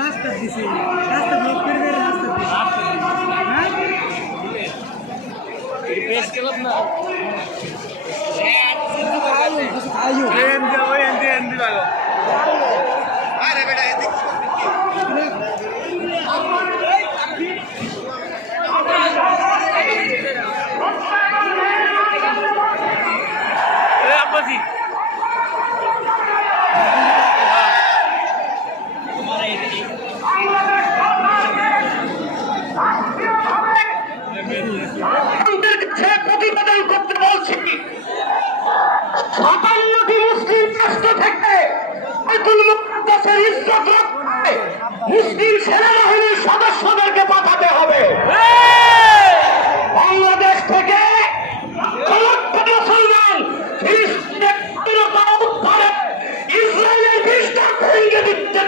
রাস্তা দিছে রাস্তা ব্লক করে করে রাস্তা হ্যাঁ এই পেস গেল না আইও এন্ড ওই এন্ড লাগো আরে বেটা এদিক এ আব্বাজি প্রতিবেদন করতে বলছি ৫৭টি মুসলিম রাষ্ট্র থেকে মুসলিম সেনাবাহিনীর সদস্যদেরকে পাঠাতে হবে। বাংলাদেশ থেকে মুসলমান ইসরায়েলের ২০টা ভেঙে দিতে